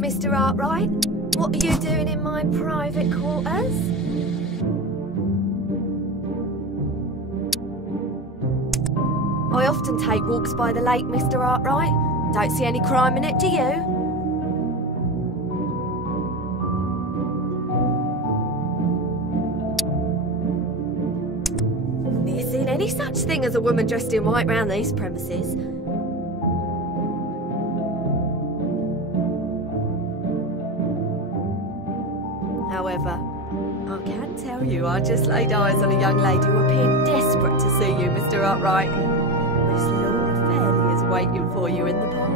Mr. Arkwright, what are you doing in my private quarters? I often take walks by the lake, Mr. Arkwright. Don't see any crime in it, do you? Never seen any such thing as a woman dressed in white round these premises. However, I can tell you I just laid eyes on a young lady who appeared desperate to see you, Mr. Arkwright. Miss Laura Fairley is waiting for you in the parlour.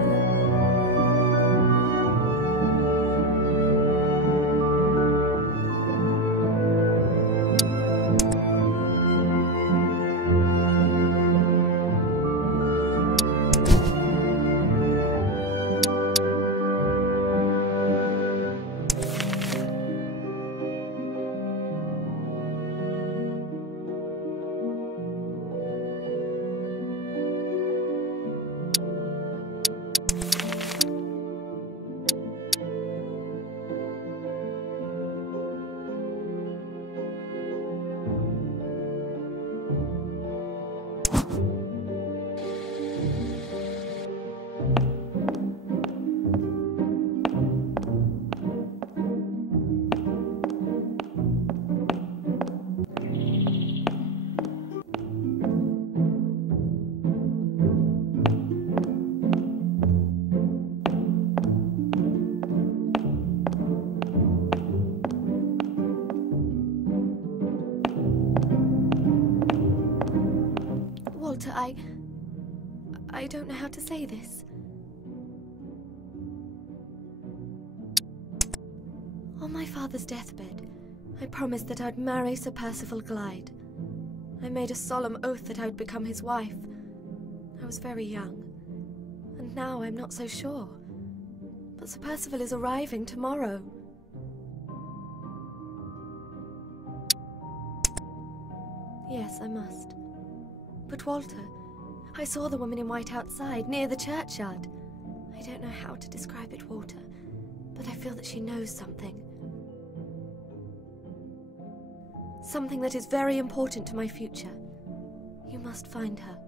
Walter, I don't know how to say this. On my father's deathbed, I promised that I'd marry Sir Percival Glyde. I made a solemn oath that I would become his wife. I was very young, and now I'm not so sure. But Sir Percival is arriving tomorrow. Yes, I must. But Walter, I saw the woman in white outside, near the churchyard. I don't know how to describe it, Walter, but I feel that she knows something. Something that is very important to my future. You must find her.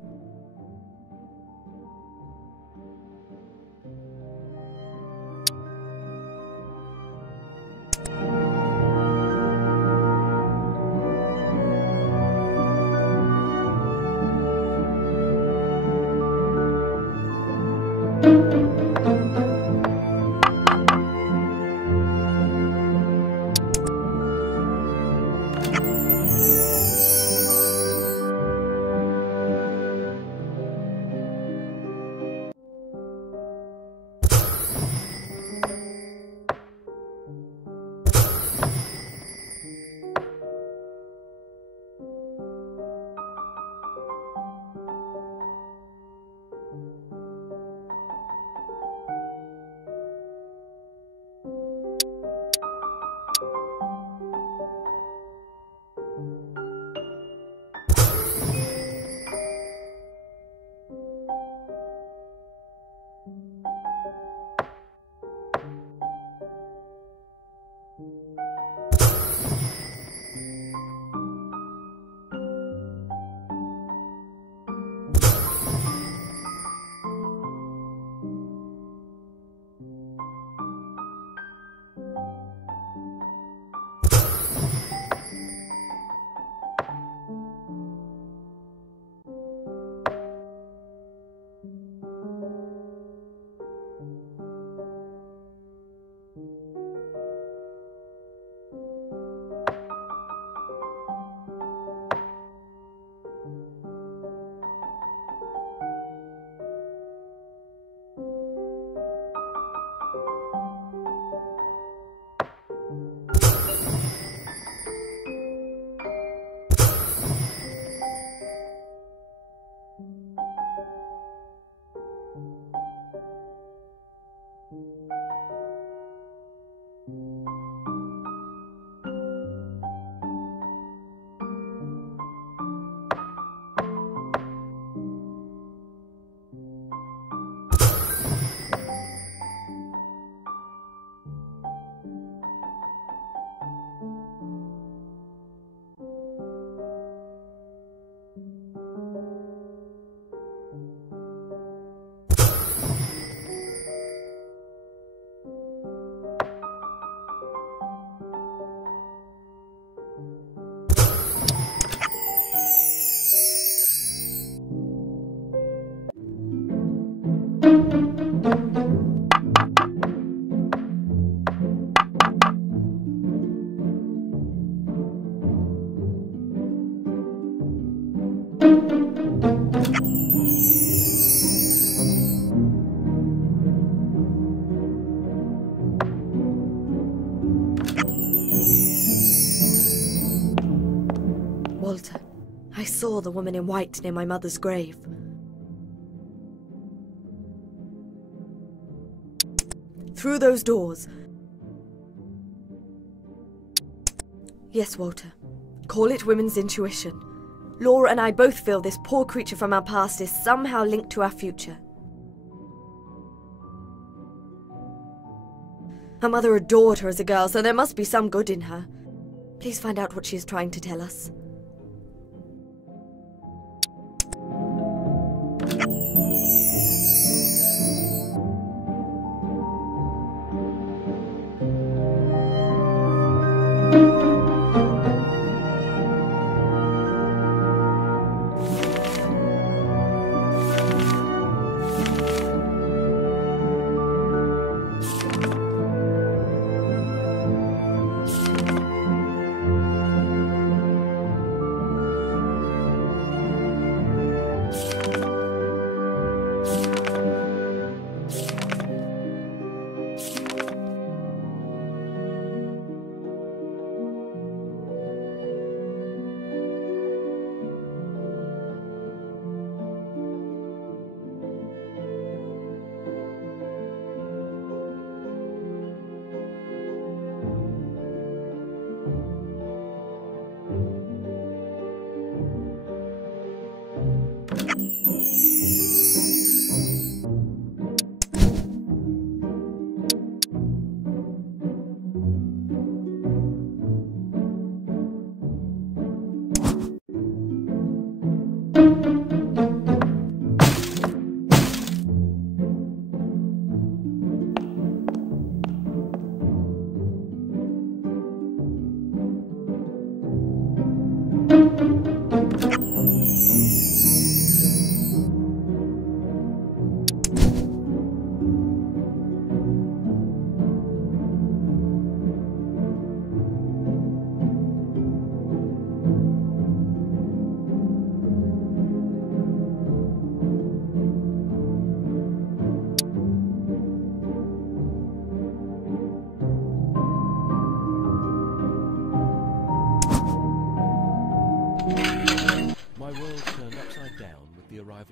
saw the woman in white near my mother's grave. Through those doors. Yes, Walter. Call it women's intuition. Laura and I both feel this poor creature from our past is somehow linked to our future. Her mother adored her as a girl, so there must be some good in her. Please find out what she is trying to tell us.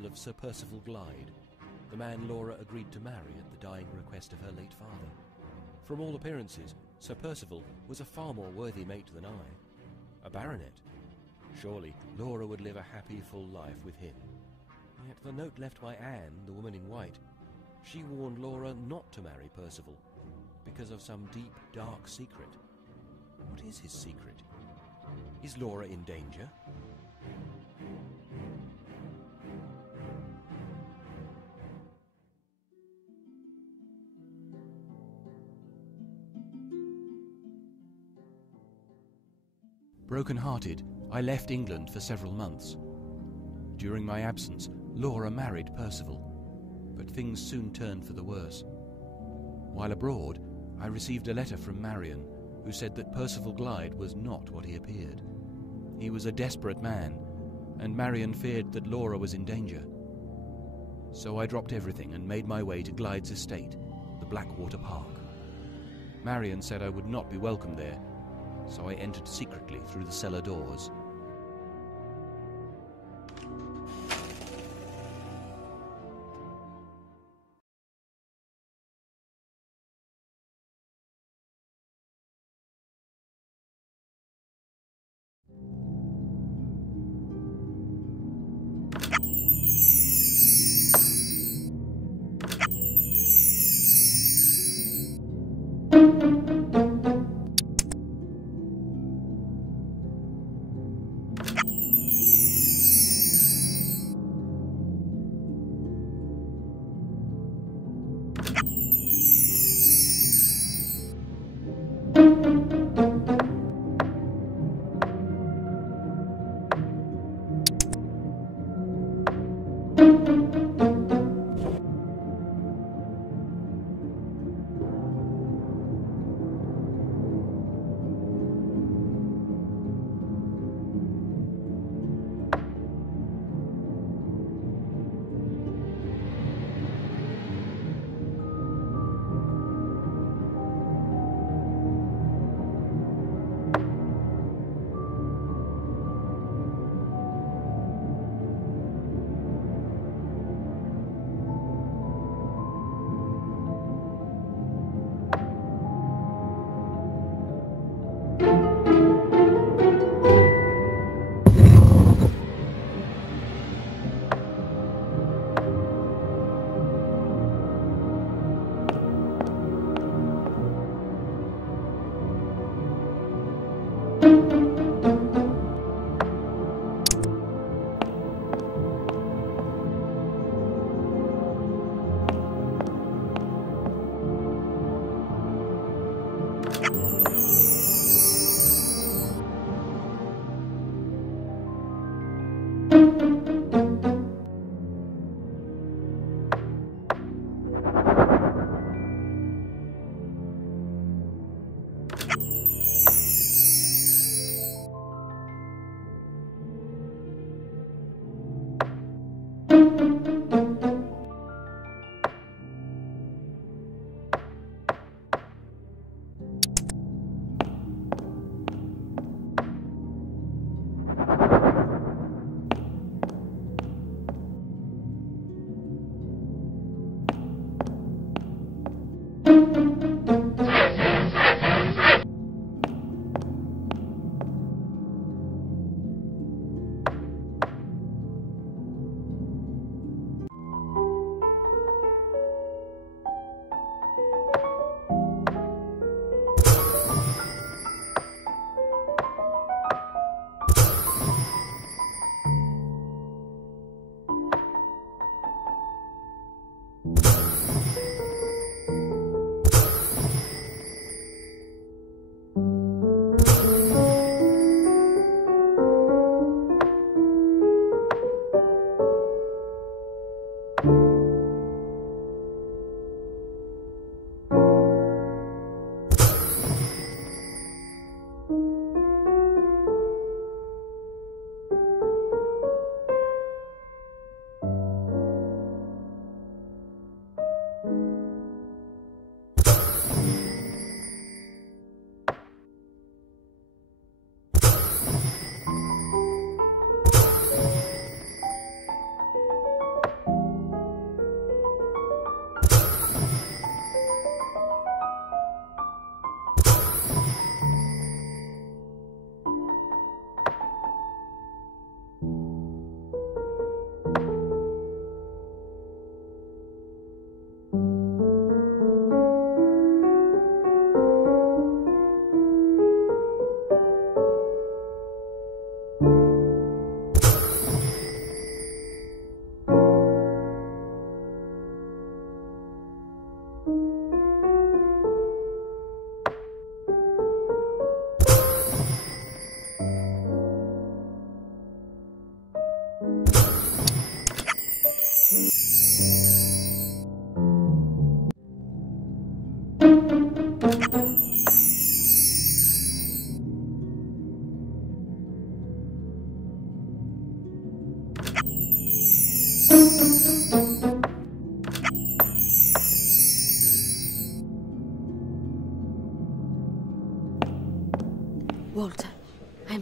Of Sir Percival Glyde, the man Laura agreed to marry at the dying request of her late father. From all appearances, Sir Percival was a far more worthy mate than I. A baronet. Surely Laura would live a happy, full life with him. Yet the note left by Anne, the woman in white, she warned Laura not to marry Percival because of some deep, dark secret. What is his secret? Is Laura in danger? Broken-hearted, I left England for several months. During my absence, Laura married Percival, but things soon turned for the worse. While abroad, I received a letter from Marion, who said that Percival Glyde was not what he appeared. He was a desperate man, and Marion feared that Laura was in danger. So I dropped everything and made my way to Glyde's estate, the Blackwater Park. Marion said I would not be welcome there, so I entered secretly through the cellar doors.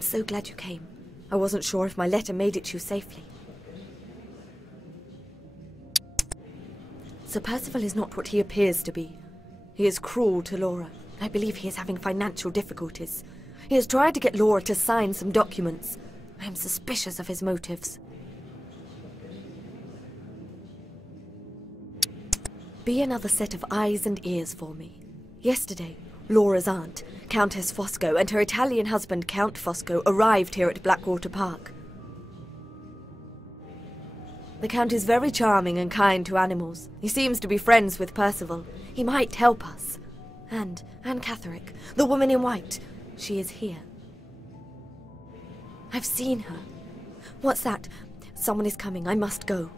so glad you came. I wasn't sure if my letter made it to you safely. Sir Percival is not what he appears to be. He is cruel to Laura. I believe he is having financial difficulties. He has tried to get Laura to sign some documents. I am suspicious of his motives. Be another set of eyes and ears for me. Yesterday, Laura's aunt, Countess Fosco, and her Italian husband, Count Fosco, arrived here at Blackwater Park. The Count is very charming and kind to animals. He seems to be friends with Percival. He might help us. And Anne Catherick, the woman in white, she is here. I've seen her. What's that? Someone is coming. I must go.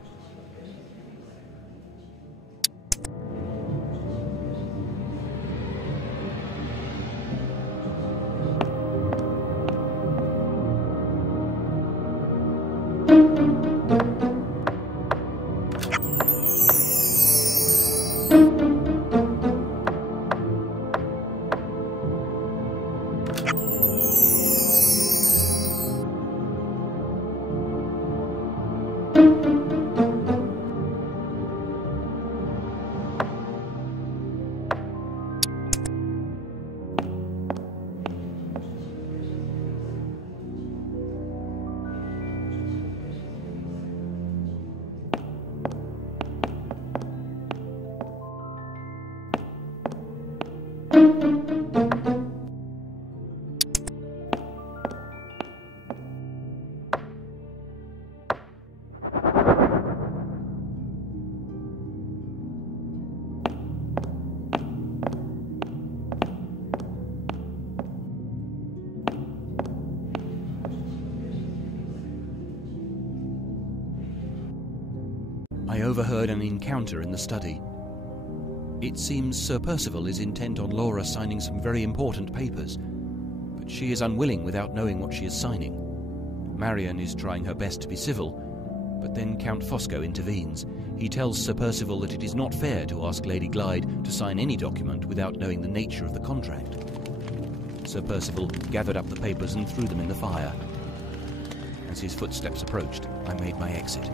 I overheard an encounter in the study. It seems Sir Percival is intent on Laura signing some very important papers, but she is unwilling without knowing what she is signing. Marian is trying her best to be civil, but then Count Fosco intervenes. He tells Sir Percival that it is not fair to ask Lady Glyde to sign any document without knowing the nature of the contract. Sir Percival gathered up the papers and threw them in the fire. As his footsteps approached, I made my exit.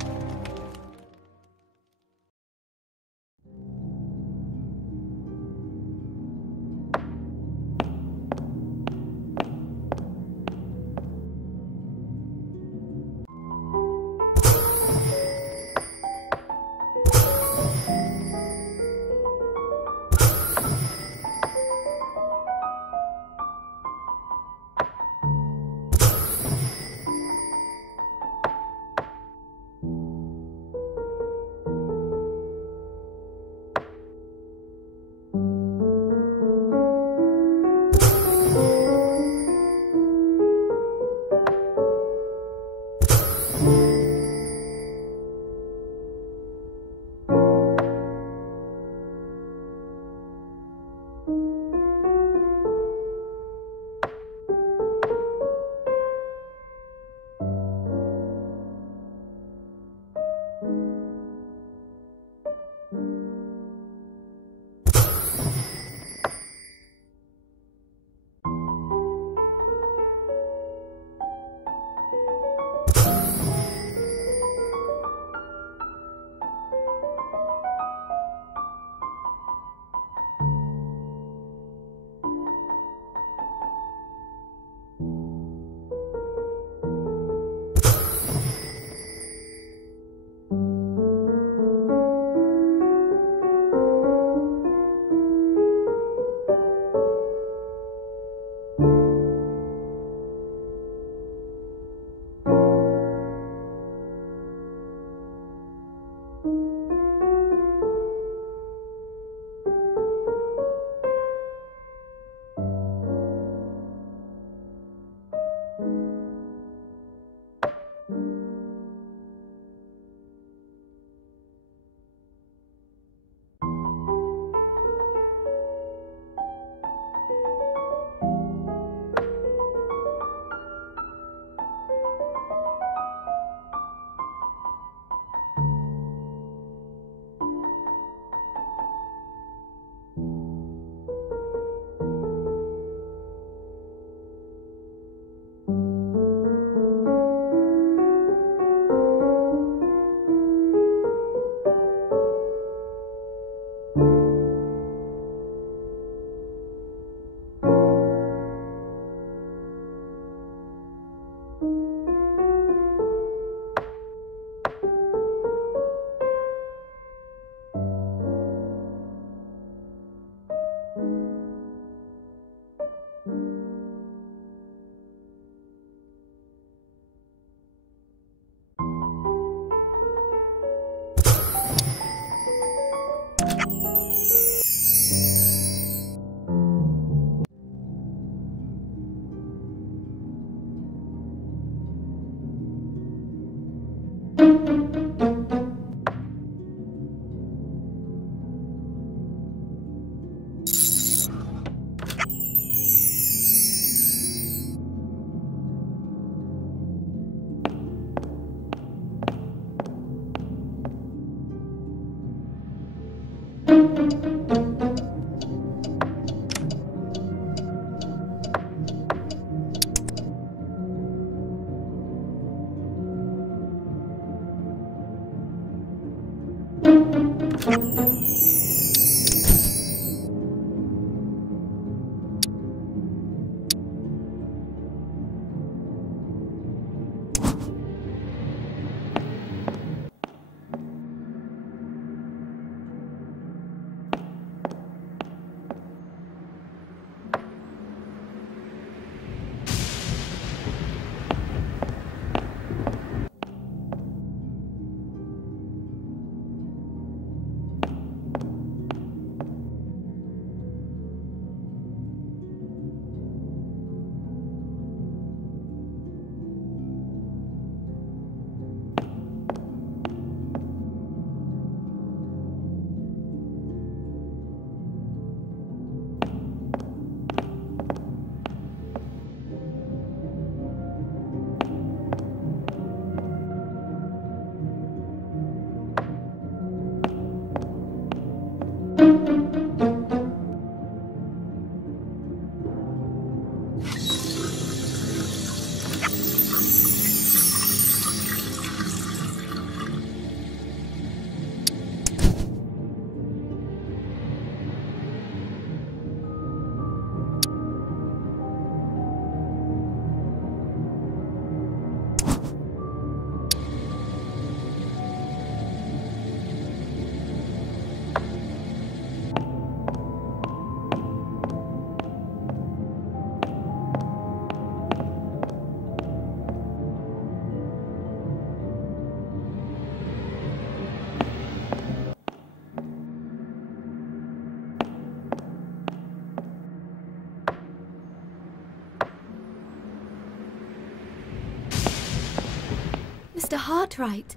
Mr. Hartright,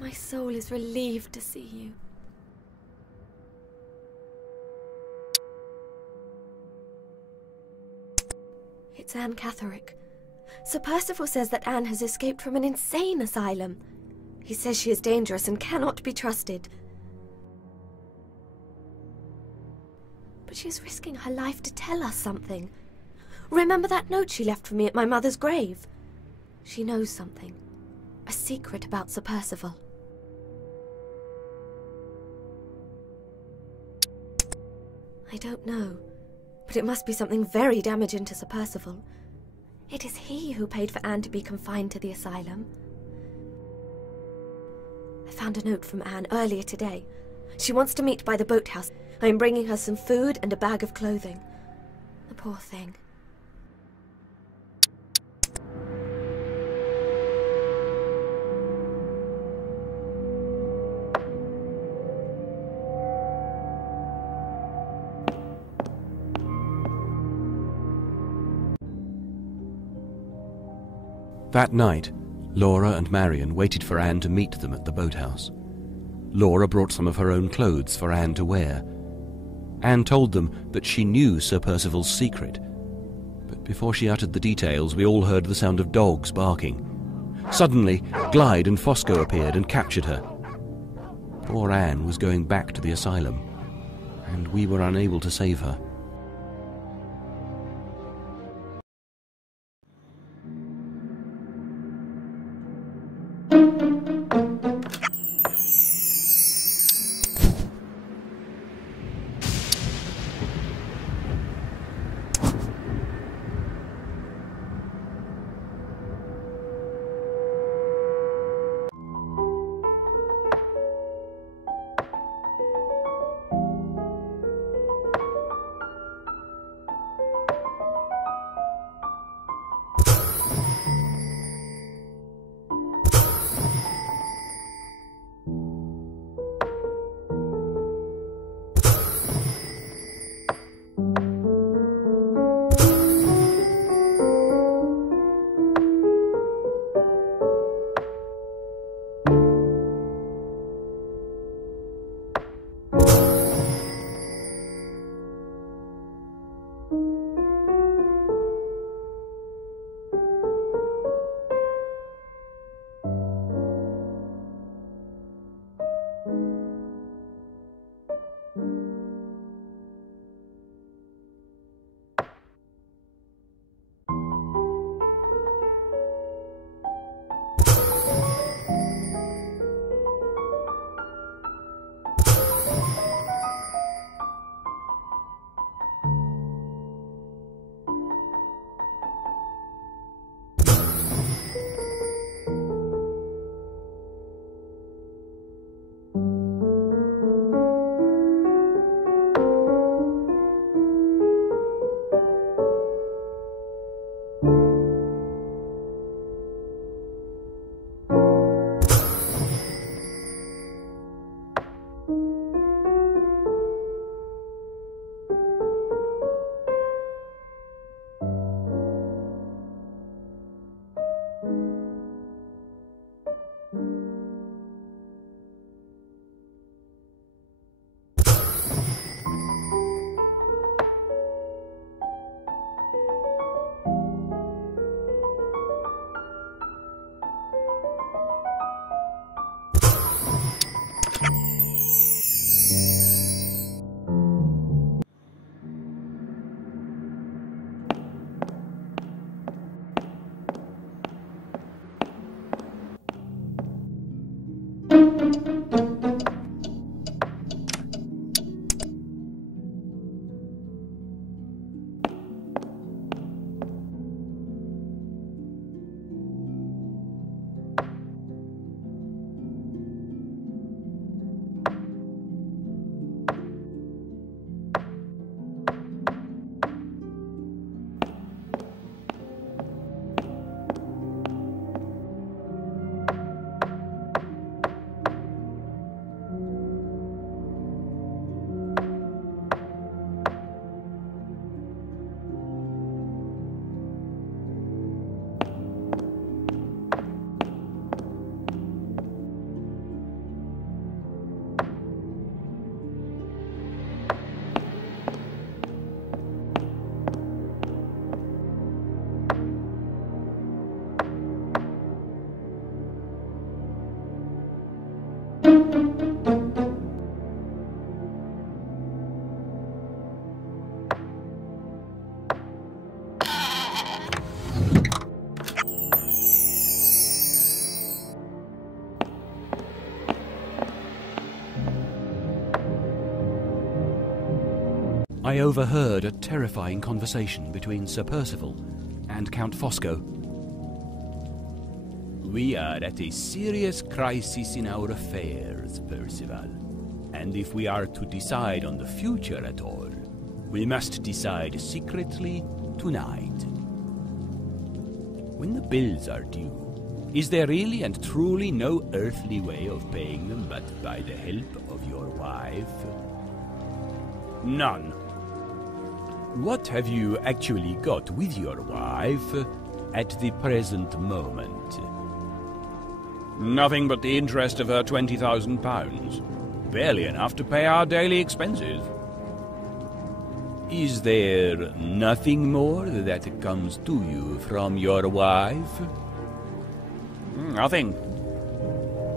my soul is relieved to see you. It's Anne Catherick. Sir Percival says that Anne has escaped from an insane asylum. He says she is dangerous and cannot be trusted. But she is risking her life to tell us something. Remember that note she left for me at my mother's grave? She knows something. A secret about Sir Percival. I don't know, but it must be something very damaging to Sir Percival. It is he who paid for Anne to be confined to the asylum. I found a note from Anne earlier today. She wants to meet by the boathouse. I am bringing her some food and a bag of clothing. The poor thing. That night, Laura and Marion waited for Anne to meet them at the boathouse. Laura brought some of her own clothes for Anne to wear. Anne told them that she knew Sir Percival's secret, but before she uttered the details, we all heard the sound of dogs barking. Suddenly, Glyde and Fosco appeared and captured her. Poor Anne was going back to the asylum, and we were unable to save her. I overheard a terrifying conversation between Sir Percival and Count Fosco. We are at a serious crisis in our affairs, Percival. And if we are to decide on the future at all, we must decide secretly tonight. When the bills are due, is there really and truly no earthly way of paying them but by the help of your wife? None. What have you actually got with your wife at the present moment? Nothing but the interest of her £20,000. Barely enough to pay our daily expenses. Is there nothing more that comes to you from your wife? Nothing.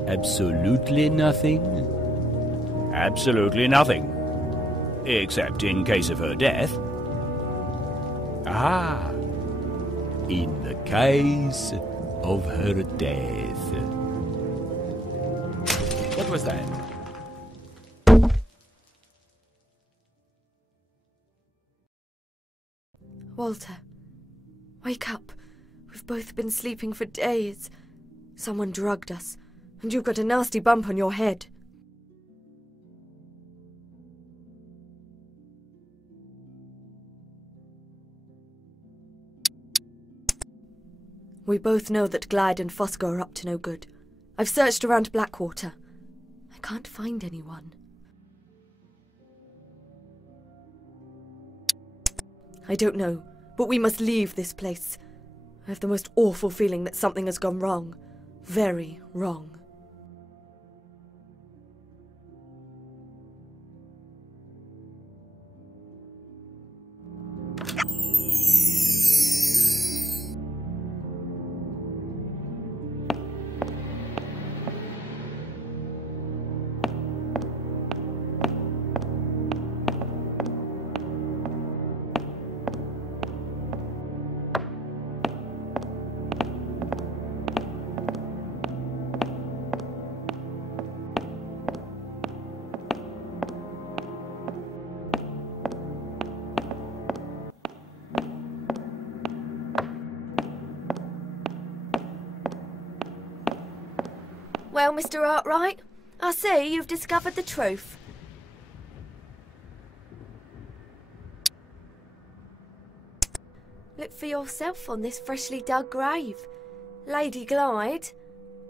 Absolutely nothing? Absolutely nothing. Except in case of her death. Ah, in the case of her death. What was that? Walter, wake up. We've both been sleeping for days. Someone drugged us, and you've got a nasty bump on your head. We both know that Glyde and Fosco are up to no good. I've searched around Blackwater. I can't find anyone. I don't know, but we must leave this place. I have the most awful feeling that something has gone wrong. Very wrong. Well, Mr. Arkwright, I see you've discovered the truth. Look for yourself on this freshly dug grave. Lady Glyde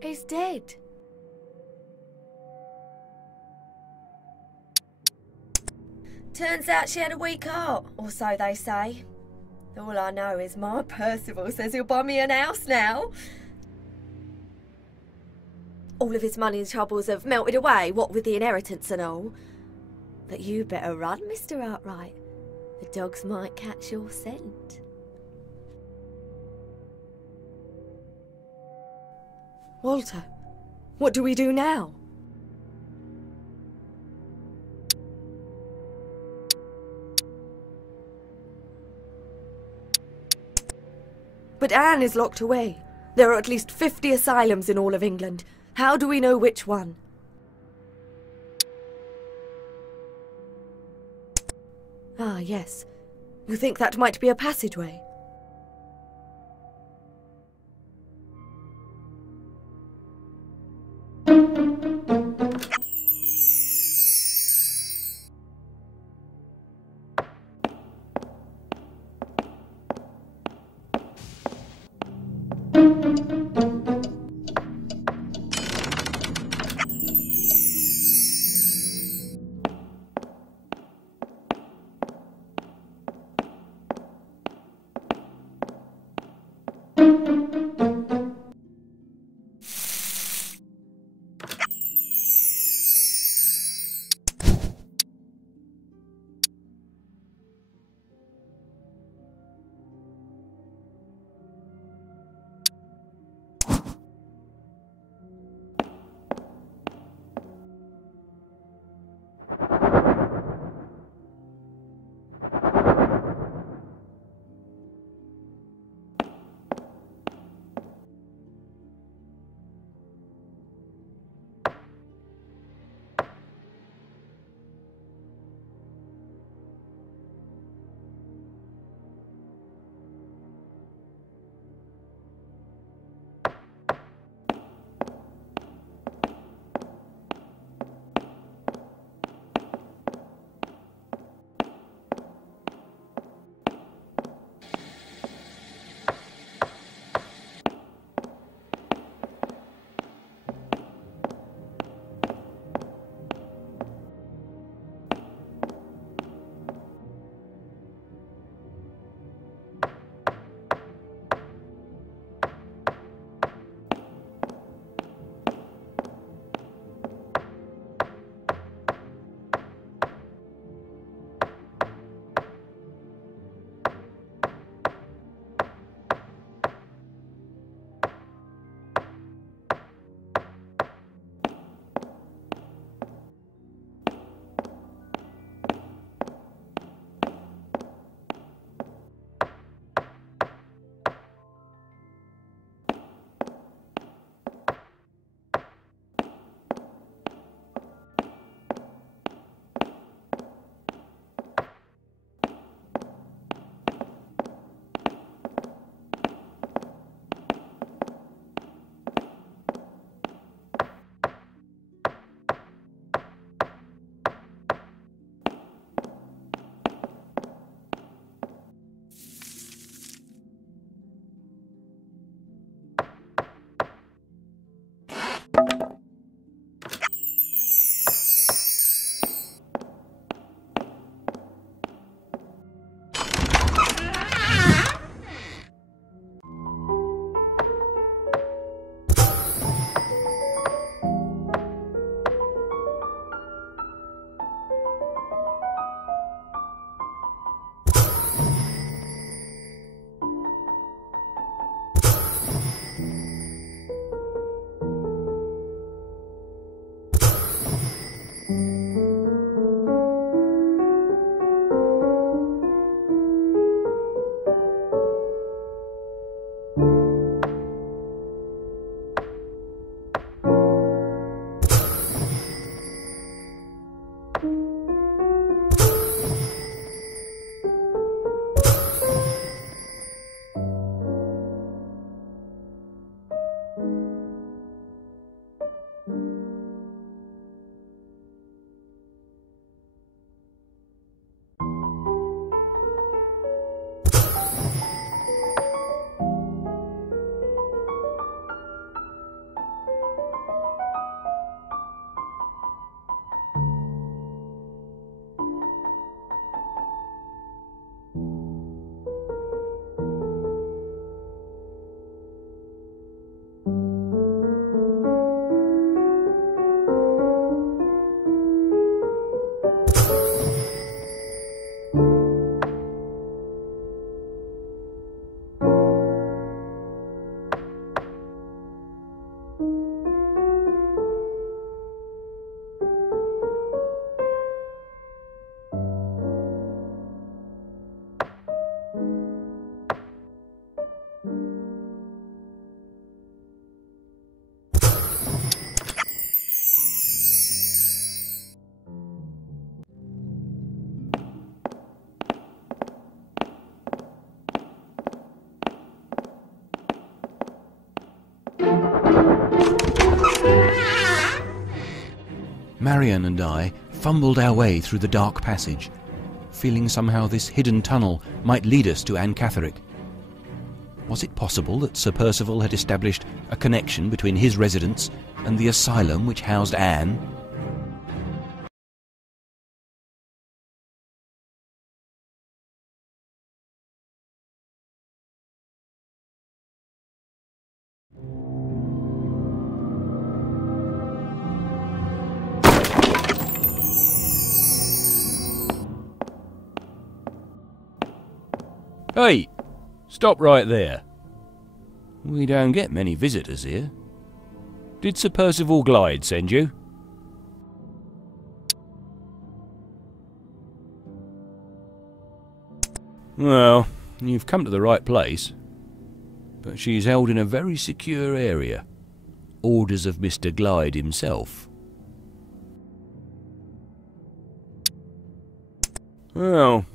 is dead. Turns out she had a weak heart, or so they say. All I know is my Percival says he'll buy me an house now. All of his money and troubles have melted away, what with the inheritance and all. But you better run, Mr. Arkwright. The dogs might catch your scent. Walter, what do we do now? But Anne is locked away. There are at least 50 asylums in all of England. How do we know which one? Ah, yes. You think that might be a passageway? Marian and I fumbled our way through the dark passage, feeling somehow this hidden tunnel might lead us to Anne Catherick. Was it possible that Sir Percival had established a connection between his residence and the asylum which housed Anne? Hey! Stop right there. We don't get many visitors here. Did Sir Percival Glyde send you? Well, you've come to the right place. But she's held in a very secure area. Orders of Mr. Glyde himself. Well,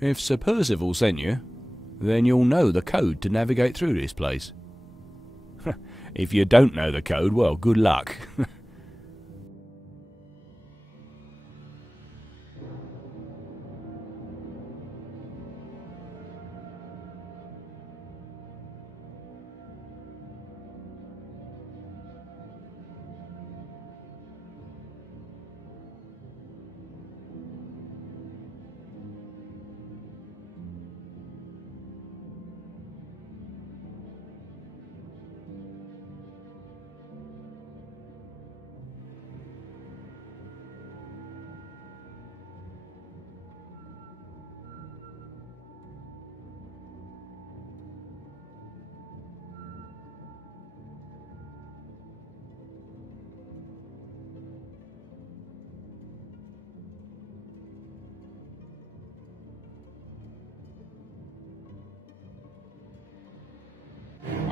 if Sir Percival sent you, then you'll know the code to navigate through this place. If you don't know the code, well, good luck.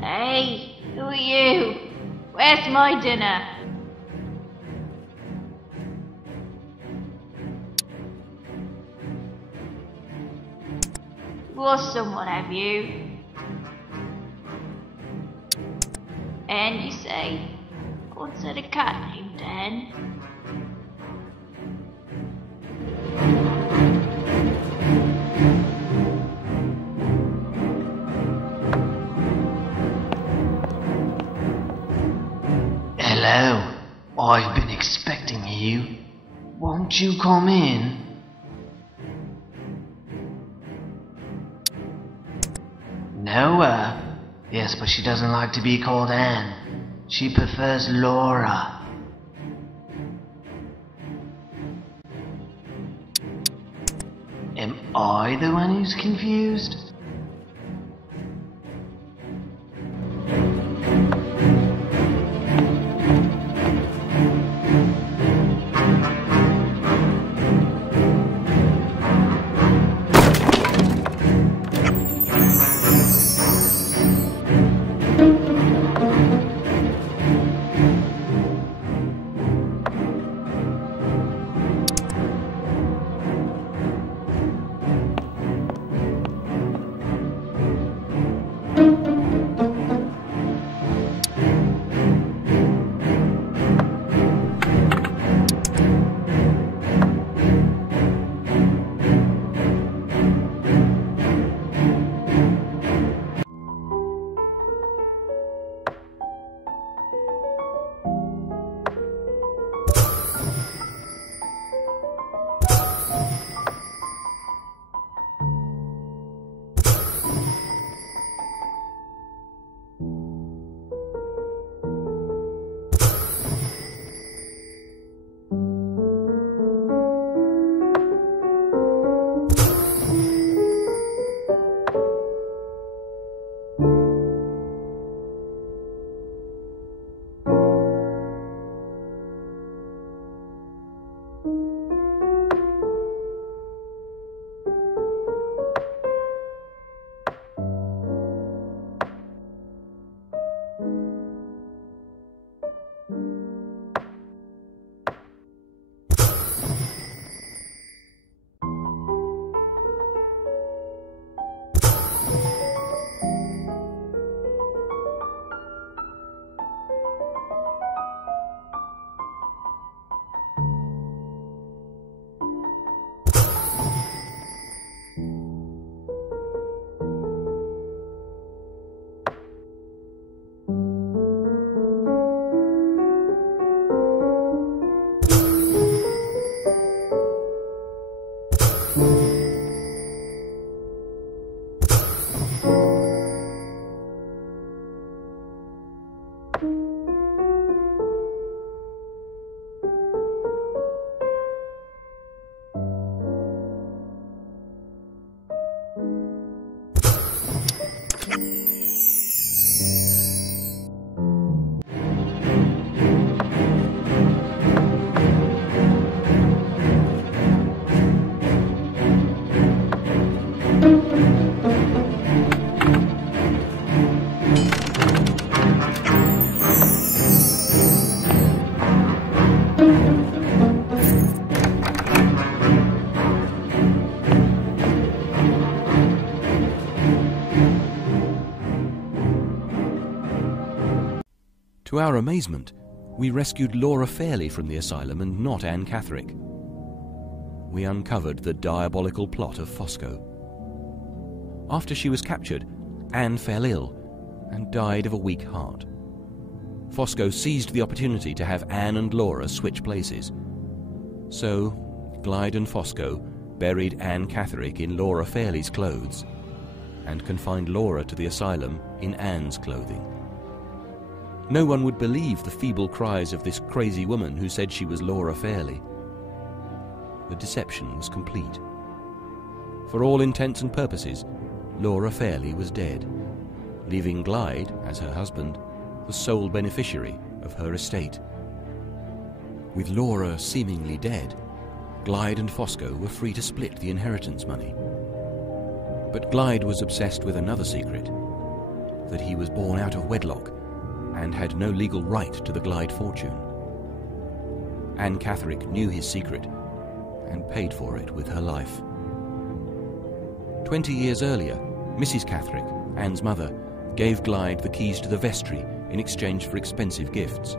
Hey, who are you? Where's my dinner? You lost someone, have you? And you say, what's a cat named Anne? Hello, I've been expecting you. Won't you come in? No, yes, but she doesn't like to be called Anne. She prefers Laura. Am I the one who's confused? To our amazement, we rescued Laura Fairley from the asylum and not Anne Catherick. We uncovered the diabolical plot of Fosco. After she was captured, Anne fell ill and died of a weak heart. Fosco seized the opportunity to have Anne and Laura switch places. So, Glyde and Fosco buried Anne Catherick in Laura Fairley's clothes and confined Laura to the asylum in Anne's clothing. No one would believe the feeble cries of this crazy woman who said she was Laura Fairley. The deception was complete. For all intents and purposes, Laura Fairley was dead, leaving Glyde, as her husband, the sole beneficiary of her estate. With Laura seemingly dead, Glyde and Fosco were free to split the inheritance money. But Glyde was obsessed with another secret, that he was born out of wedlock and had no legal right to the Glyde fortune. Anne Catherick knew his secret and paid for it with her life. 20 years earlier, Mrs. Catherick, Anne's mother, gave Glyde the keys to the vestry in exchange for expensive gifts.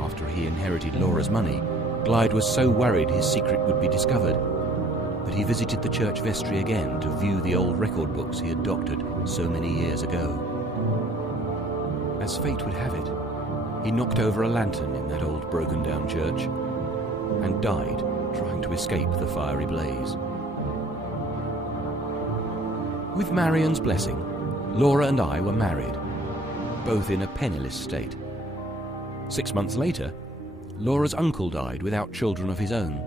After he inherited Laura's money, Glyde was so worried his secret would be discovered that he visited the church vestry again to view the old record books he had doctored so many years ago. As fate would have it, he knocked over a lantern in that old broken-down church and died trying to escape the fiery blaze. With Marian's blessing, Laura and I were married, both in a penniless state. 6 months later, Laura's uncle died without children of his own,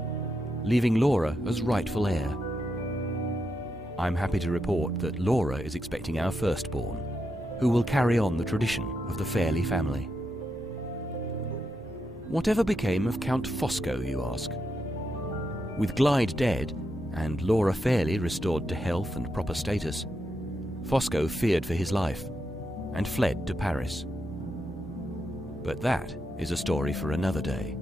leaving Laura as rightful heir. I'm happy to report that Laura is expecting our firstborn, who will carry on the tradition of the Fairley family. Whatever became of Count Fosco, you ask? With Glyde dead, and Laura Fairley restored to health and proper status, Fosco feared for his life and fled to Paris. But that is a story for another day.